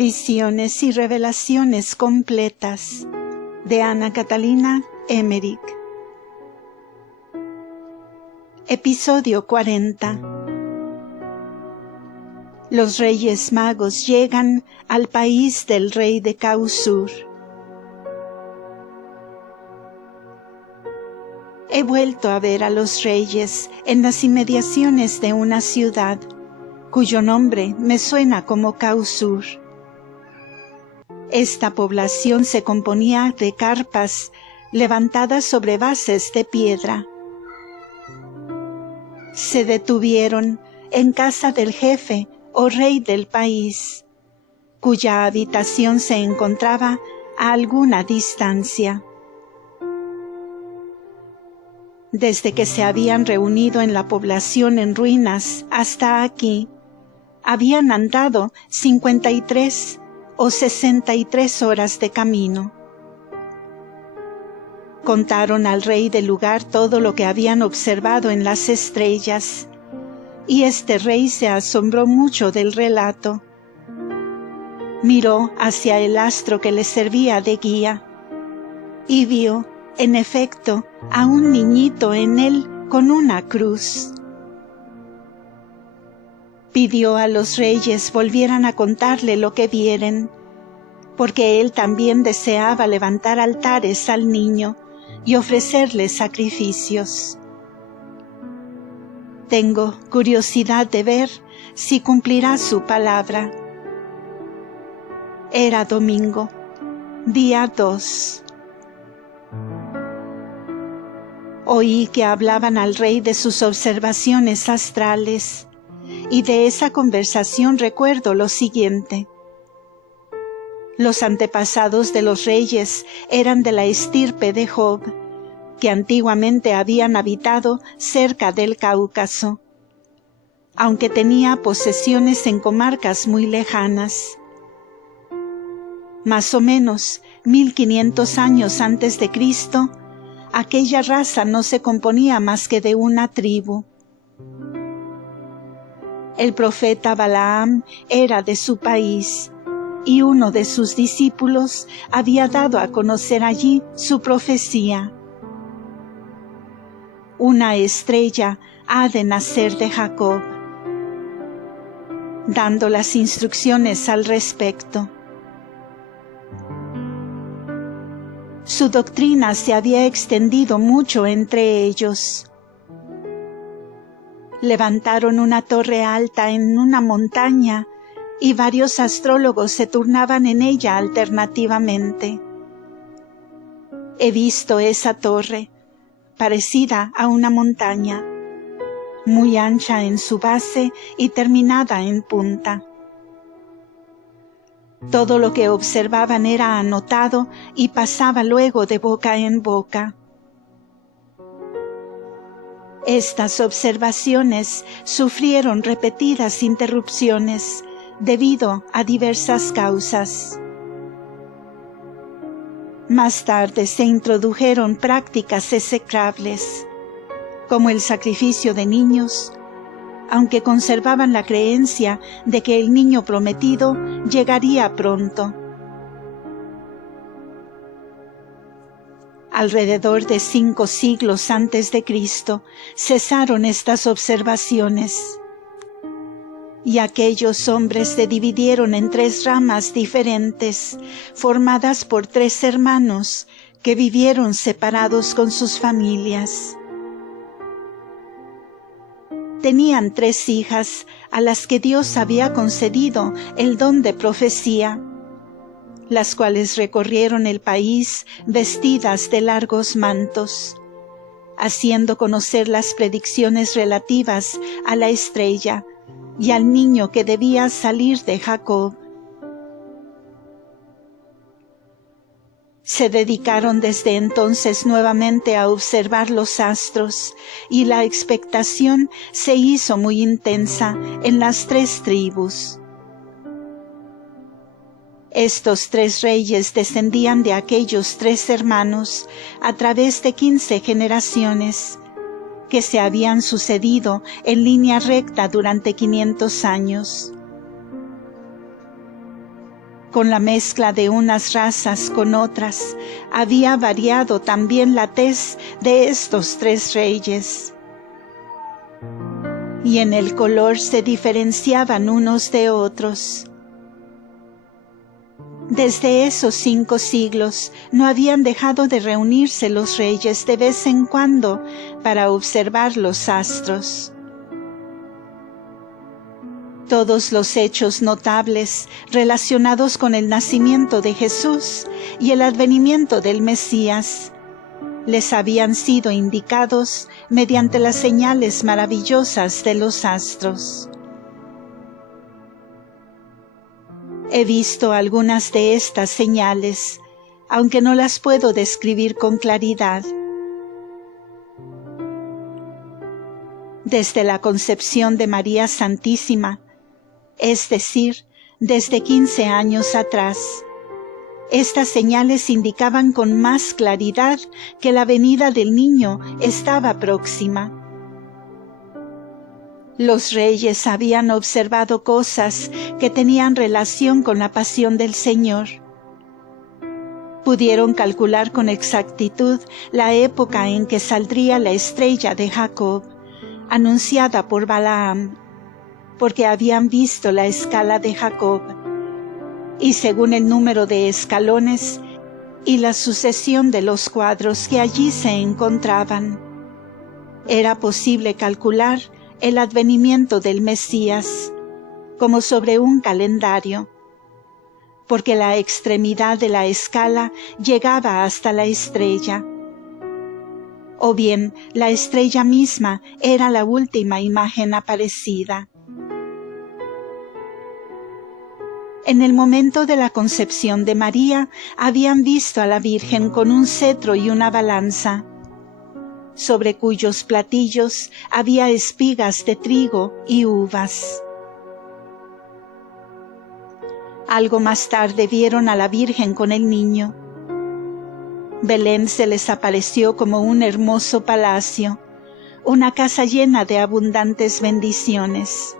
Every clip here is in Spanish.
Visiones y revelaciones completas de Ana Catalina Emmerich. Episodio 40. Los Reyes Magos llegan al país del rey de Kausur. He vuelto a ver a los reyes en las inmediaciones de una ciudad, cuyo nombre me suena como Kausur. Esta población se componía de carpas levantadas sobre bases de piedra. Se detuvieron en casa del jefe o rey del país, cuya habitación se encontraba a alguna distancia. Desde que se habían reunido en la población en ruinas hasta aquí, habían andado 53 o 63 horas de camino. Contaron al rey del lugar todo lo que habían observado en las estrellas, y este rey se asombró mucho del relato. Miró hacia el astro que le servía de guía, y vio, en efecto, a un niñito en él con una cruz. Pidió a los reyes volvieran a contarle lo que vieren, porque él también deseaba levantar altares al niño y ofrecerle sacrificios. Tengo curiosidad de ver si cumplirá su palabra. Era domingo, día 2. Oí que hablaban al rey de sus observaciones astrales, y de esa conversación recuerdo lo siguiente. Los antepasados de los reyes eran de la estirpe de Job, que antiguamente habían habitado cerca del Cáucaso, aunque tenía posesiones en comarcas muy lejanas. Más o menos 1500 años antes de Cristo, aquella raza no se componía más que de una tribu. El profeta Balaam era de su país, y uno de sus discípulos había dado a conocer allí su profecía. Una estrella ha de nacer de Jacob, dando las instrucciones al respecto. Su doctrina se había extendido mucho entre ellos. Levantaron una torre alta en una montaña y varios astrólogos se turnaban en ella alternativamente. He visto esa torre, parecida a una montaña, muy ancha en su base y terminada en punta. Todo lo que observaban era anotado y pasaba luego de boca en boca. Estas observaciones sufrieron repetidas interrupciones debido a diversas causas. Más tarde se introdujeron prácticas execrables, como el sacrificio de niños, aunque conservaban la creencia de que el niño prometido llegaría pronto. Alrededor de 5 siglos antes de Cristo cesaron estas observaciones, y aquellos hombres se dividieron en 3 ramas diferentes, formadas por 3 hermanos que vivieron separados con sus familias. Tenían 3 hijas a las que Dios había concedido el don de profecía, las cuales recorrieron el país vestidas de largos mantos, haciendo conocer las predicciones relativas a la estrella y al niño que debía salir de Jacob. Se dedicaron desde entonces nuevamente a observar los astros, y la expectación se hizo muy intensa en las 3 tribus. Estos 3 reyes descendían de aquellos 3 hermanos a través de 15 generaciones, que se habían sucedido en línea recta durante 500 años. Con la mezcla de unas razas con otras, había variado también la tez de estos 3 reyes. Y en el color se diferenciaban unos de otros. Desde esos 5 siglos no habían dejado de reunirse los reyes de vez en cuando para observar los astros. Todos los hechos notables relacionados con el nacimiento de Jesús y el advenimiento del Mesías les habían sido indicados mediante las señales maravillosas de los astros. He visto algunas de estas señales, aunque no las puedo describir con claridad. Desde la concepción de María Santísima, es decir, desde 15 años atrás, estas señales indicaban con más claridad que la venida del niño estaba próxima. Los reyes habían observado cosas que tenían relación con la pasión del Señor. Pudieron calcular con exactitud la época en que saldría la estrella de Jacob, anunciada por Balaam, porque habían visto la escala de Jacob, y según el número de escalones y la sucesión de los cuadros que allí se encontraban, era posible calcular el advenimiento del Mesías como sobre un calendario, porque la extremidad de la escala llegaba hasta la estrella, o bien la estrella misma era la última imagen aparecida. En el momento de la concepción de María, habían visto a la Virgen con un cetro y una balanza, sobre cuyos platillos había espigas de trigo y uvas. Algo más tarde vieron a la Virgen con el niño. Belén se les apareció como un hermoso palacio, una casa llena de abundantes bendiciones.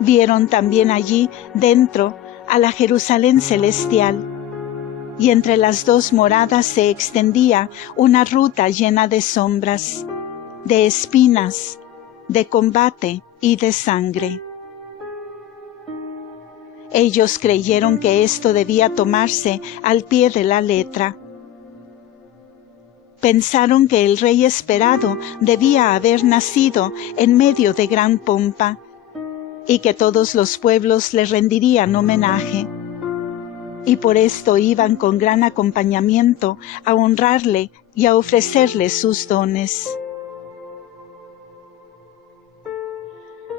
Vieron también allí dentro a la Jerusalén celestial, y entre las 2 moradas se extendía una ruta llena de sombras, de espinas, de combate y de sangre. Ellos creyeron que esto debía tomarse al pie de la letra. Pensaron que el rey esperado debía haber nacido en medio de gran pompa, y que todos los pueblos le rendirían homenaje. Y por esto iban con gran acompañamiento a honrarle y a ofrecerle sus dones.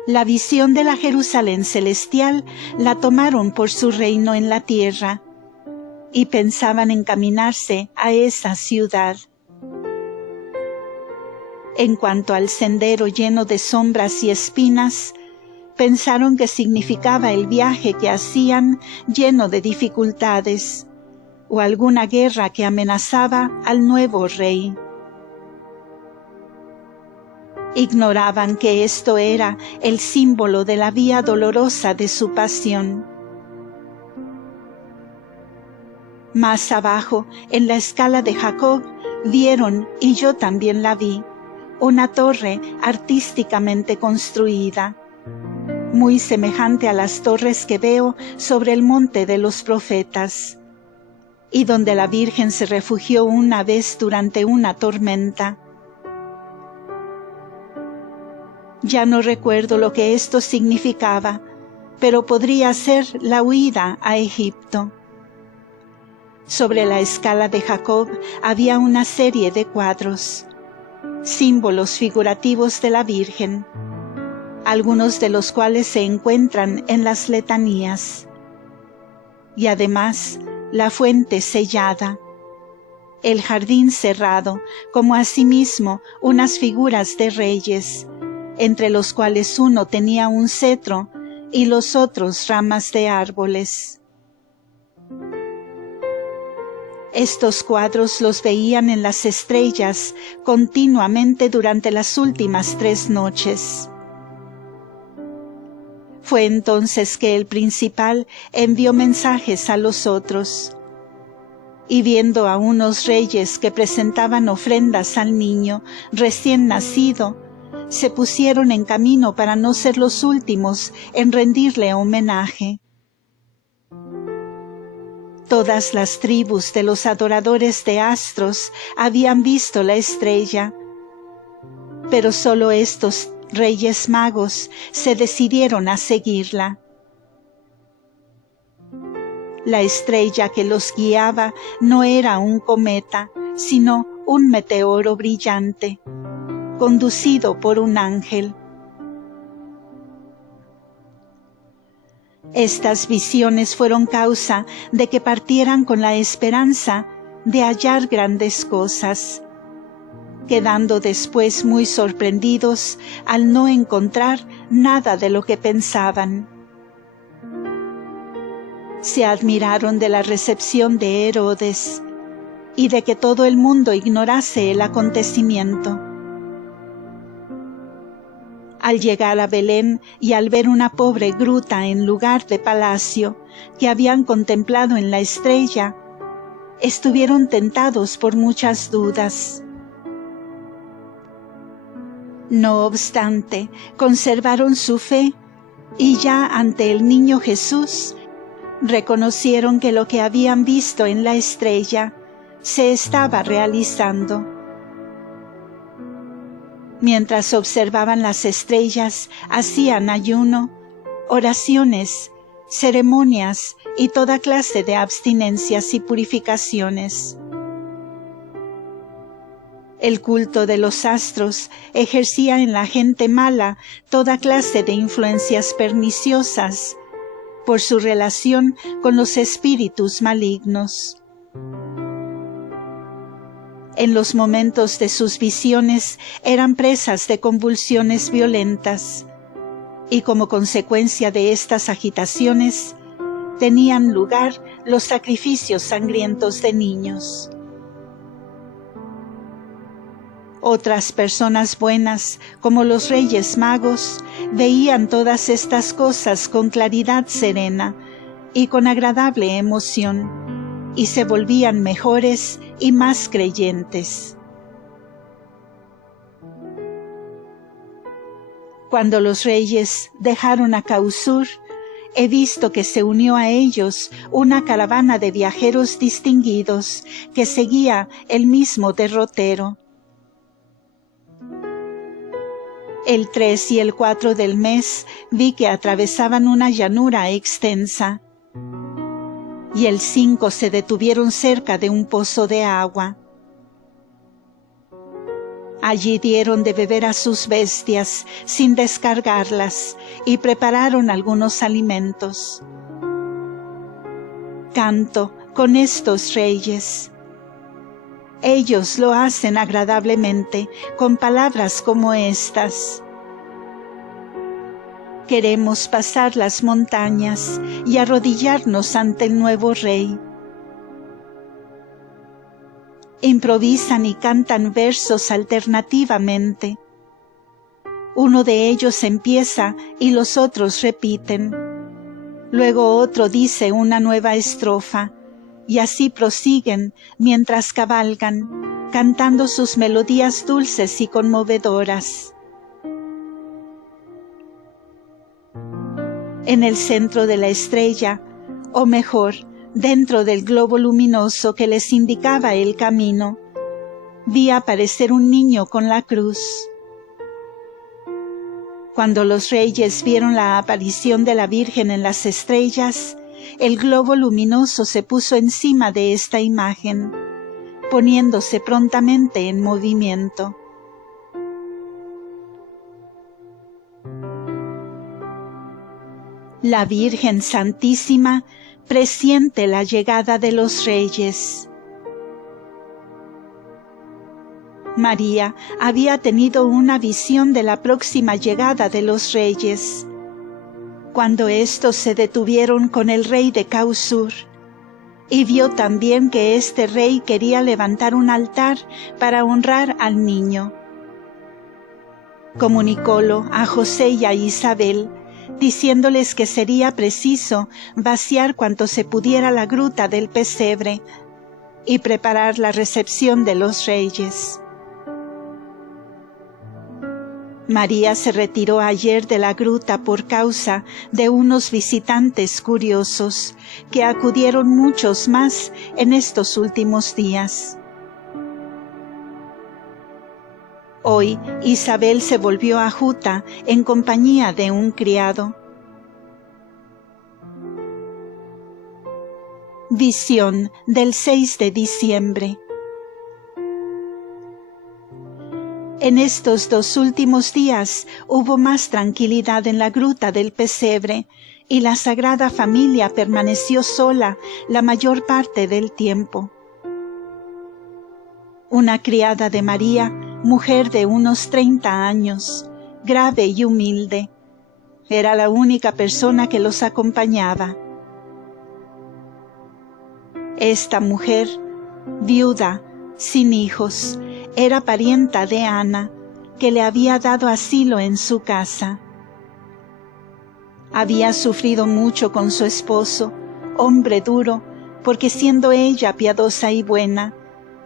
La visión de la Jerusalén celestial la tomaron por su reino en la tierra, y pensaban encaminarse a esa ciudad. En cuanto al sendero lleno de sombras y espinas, pensaron que significaba el viaje que hacían lleno de dificultades, o alguna guerra que amenazaba al nuevo rey. Ignoraban que esto era el símbolo de la vía dolorosa de su pasión. Más abajo, en la escala de Jacob, vieron, y yo también la vi, una torre artísticamente construida, muy semejante a las torres que veo sobre el monte de los profetas, y donde la Virgen se refugió una vez durante una tormenta. Ya no recuerdo lo que esto significaba, pero podría ser la huida a Egipto. Sobre la escala de Jacob había una serie de cuadros, símbolos figurativos de la Virgen, algunos de los cuales se encuentran en las letanías, y además la fuente sellada, el jardín cerrado, como asimismo unas figuras de reyes, entre los cuales uno tenía un cetro y los otros ramas de árboles. Estos cuadros los veían en las estrellas continuamente durante las últimas 3 noches. Fue entonces que el principal envió mensajes a los otros, y viendo a unos reyes que presentaban ofrendas al niño recién nacido, se pusieron en camino para no ser los últimos en rendirle homenaje. Todas las tribus de los adoradores de astros habían visto la estrella, pero solo estos reyes magos se decidieron a seguirla. La estrella que los guiaba no era un cometa, sino un meteoro brillante, conducido por un ángel. Estas visiones fueron causa de que partieran con la esperanza de hallar grandes cosas, quedando después muy sorprendidos al no encontrar nada de lo que pensaban. Se admiraron de la recepción de Herodes y de que todo el mundo ignorase el acontecimiento. Al llegar a Belén y al ver una pobre gruta en lugar de palacio que habían contemplado en la estrella, estuvieron tentados por muchas dudas. No obstante, conservaron su fe y ya ante el niño Jesús reconocieron que lo que habían visto en la estrella se estaba realizando. Mientras observaban las estrellas, hacían ayuno, oraciones, ceremonias y toda clase de abstinencias y purificaciones. El culto de los astros ejercía en la gente mala toda clase de influencias perniciosas por su relación con los espíritus malignos. En los momentos de sus visiones eran presas de convulsiones violentas, y como consecuencia de estas agitaciones tenían lugar los sacrificios sangrientos de niños. Otras personas buenas, como los Reyes Magos, veían todas estas cosas con claridad serena y con agradable emoción, y se volvían mejores y más creyentes. Cuando los reyes dejaron a Causur, he visto que se unió a ellos una caravana de viajeros distinguidos que seguía el mismo derrotero. El 3 y el 4 del mes vi que atravesaban una llanura extensa, y el 5 se detuvieron cerca de un pozo de agua. Allí dieron de beber a sus bestias sin descargarlas y prepararon algunos alimentos. Canto con estos reyes. Ellos lo hacen agradablemente con palabras como estas: queremos pasar las montañas y arrodillarnos ante el nuevo rey. Improvisan y cantan versos alternativamente. Uno de ellos empieza y los otros repiten. Luego otro dice una nueva estrofa, y así prosiguen mientras cabalgan, cantando sus melodías dulces y conmovedoras. En el centro de la estrella, o mejor, dentro del globo luminoso que les indicaba el camino, vi aparecer un niño con la cruz. Cuando los reyes vieron la aparición de la Virgen en las estrellas, el globo luminoso se puso encima de esta imagen, poniéndose prontamente en movimiento. La Virgen Santísima presiente la llegada de los reyes. María había tenido una visión de la próxima llegada de los reyes, cuando éstos se detuvieron con el rey de Causur, y vio también que este rey quería levantar un altar para honrar al niño. Comunicólo a José y a Isabel, diciéndoles que sería preciso vaciar cuanto se pudiera la gruta del pesebre y preparar la recepción de los reyes. María se retiró ayer de la gruta por causa de unos visitantes curiosos, que acudieron muchos más en estos últimos días. Hoy Isabel se volvió a Juta en compañía de un criado. Visión del 6 de diciembre. En estos 2 últimos días hubo más tranquilidad en la gruta del pesebre, y la Sagrada Familia permaneció sola la mayor parte del tiempo. Una criada de María, mujer de unos 30 años, grave y humilde, era la única persona que los acompañaba. Esta mujer, viuda, sin hijos, era parienta de Ana, que le había dado asilo en su casa. Había sufrido mucho con su esposo, hombre duro, porque siendo ella piadosa y buena,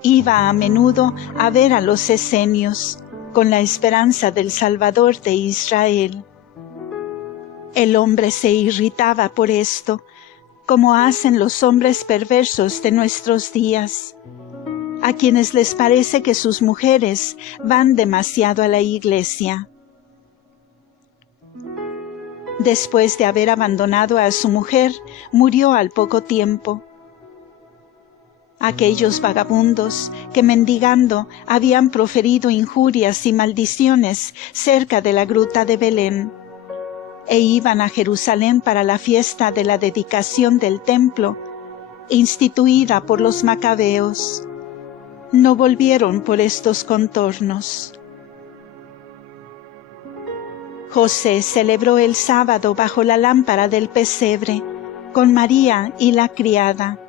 iba a menudo a ver a los esenios, con la esperanza del Salvador de Israel. El hombre se irritaba por esto, como hacen los hombres perversos de nuestros días, a quienes les parece que sus mujeres van demasiado a la iglesia. Después de haber abandonado a su mujer, murió al poco tiempo. Aquellos vagabundos que mendigando habían proferido injurias y maldiciones cerca de la gruta de Belén, e iban a Jerusalén para la fiesta de la dedicación del templo, instituida por los macabeos, no volvieron por estos contornos. José celebró el sábado bajo la lámpara del pesebre, con María y la criada.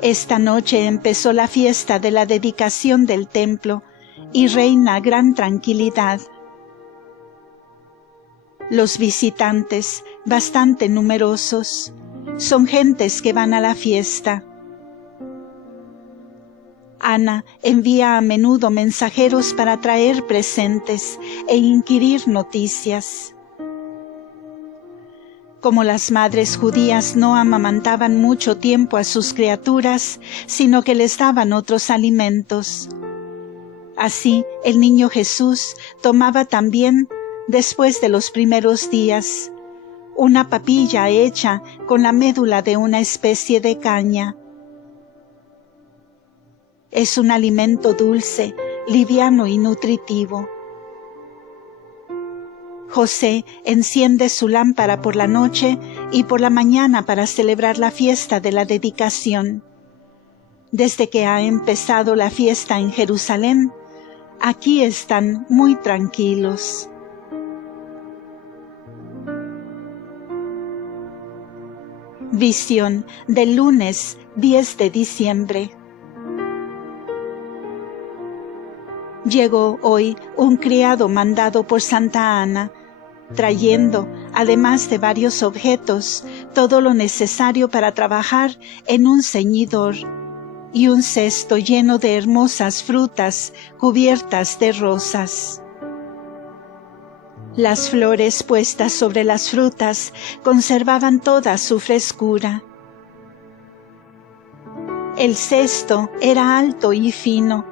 Esta noche empezó la fiesta de la dedicación del templo, y reina gran tranquilidad. Los visitantes, bastante numerosos, son gentes que van a la fiesta. Ana envía a menudo mensajeros para traer presentes e inquirir noticias. Como las madres judías no amamantaban mucho tiempo a sus criaturas, sino que les daban otros alimentos. Así el niño Jesús tomaba también, después de los primeros días, una papilla hecha con la médula de una especie de caña. Es un alimento dulce, liviano y nutritivo. José enciende su lámpara por la noche y por la mañana para celebrar la fiesta de la dedicación. Desde que ha empezado la fiesta en Jerusalén, aquí están muy tranquilos. Visión del lunes 10 de diciembre. Llegó hoy un criado mandado por Santa Ana, trayendo, además de varios objetos, todo lo necesario para trabajar en un ceñidor, y un cesto lleno de hermosas frutas cubiertas de rosas. Las flores puestas sobre las frutas conservaban toda su frescura. El cesto era alto y fino,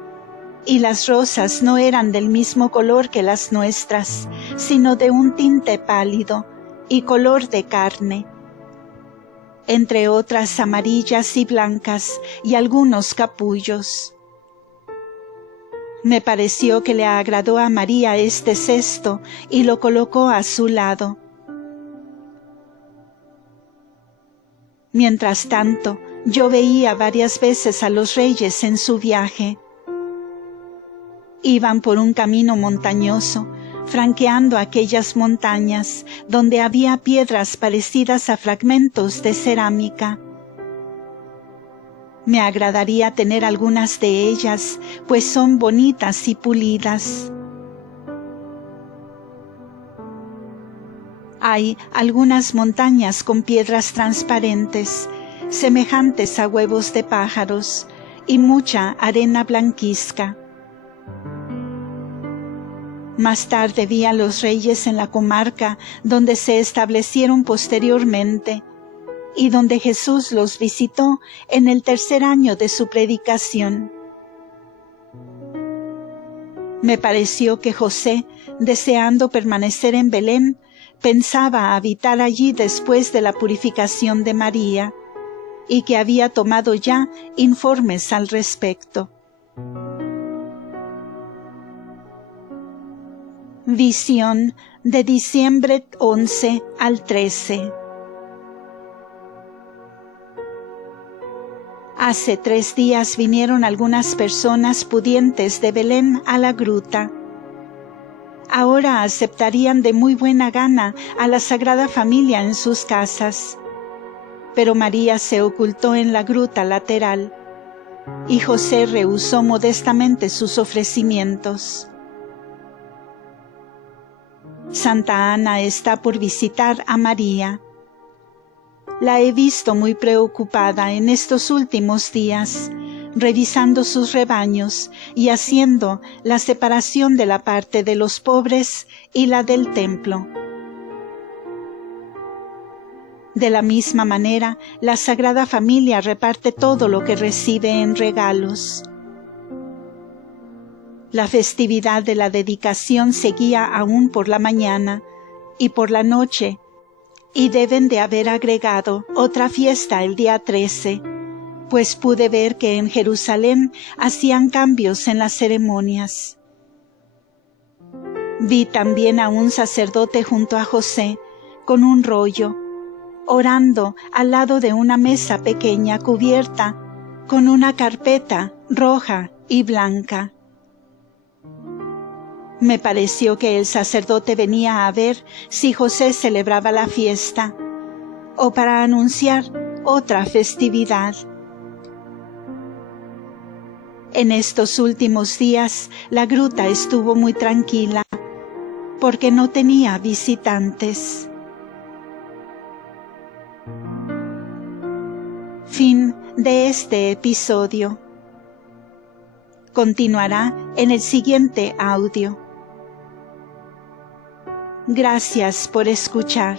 y las rosas no eran del mismo color que las nuestras, sino de un tinte pálido y color de carne, entre otras amarillas y blancas y algunos capullos. Me pareció que le agradó a María este cesto y lo colocó a su lado. Mientras tanto, yo veía varias veces a los reyes en su viaje. Iban por un camino montañoso, franqueando aquellas montañas donde había piedras parecidas a fragmentos de cerámica. Me agradaría tener algunas de ellas, pues son bonitas y pulidas. Hay algunas montañas con piedras transparentes, semejantes a huevos de pájaros, y mucha arena blanquizca. Más tarde vi a los reyes en la comarca donde se establecieron posteriormente, y donde Jesús los visitó en el 3er año de su predicación. Me pareció que José, deseando permanecer en Belén, pensaba habitar allí después de la purificación de María, y que había tomado ya informes al respecto. Visión de diciembre 11 al 13. Hace 3 días vinieron algunas personas pudientes de Belén a la gruta. Ahora aceptarían de muy buena gana a la Sagrada Familia en sus casas. Pero María se ocultó en la gruta lateral, y José rehusó modestamente sus ofrecimientos. Santa Ana está por visitar a María. La he visto muy preocupada en estos últimos días, revisando sus rebaños y haciendo la separación de la parte de los pobres y la del templo. De la misma manera, la Sagrada Familia reparte todo lo que recibe en regalos. La festividad de la dedicación seguía aún por la mañana y por la noche, y deben de haber agregado otra fiesta el día 13, pues pude ver que en Jerusalén hacían cambios en las ceremonias. Vi también a un sacerdote junto a José, con un rollo, orando al lado de una mesa pequeña cubierta con una carpeta roja y blanca. Me pareció que el sacerdote venía a ver si José celebraba la fiesta, o para anunciar otra festividad. En estos últimos días la gruta estuvo muy tranquila, porque no tenía visitantes. Fin de este episodio. Continuará en el siguiente audio. Gracias por escuchar.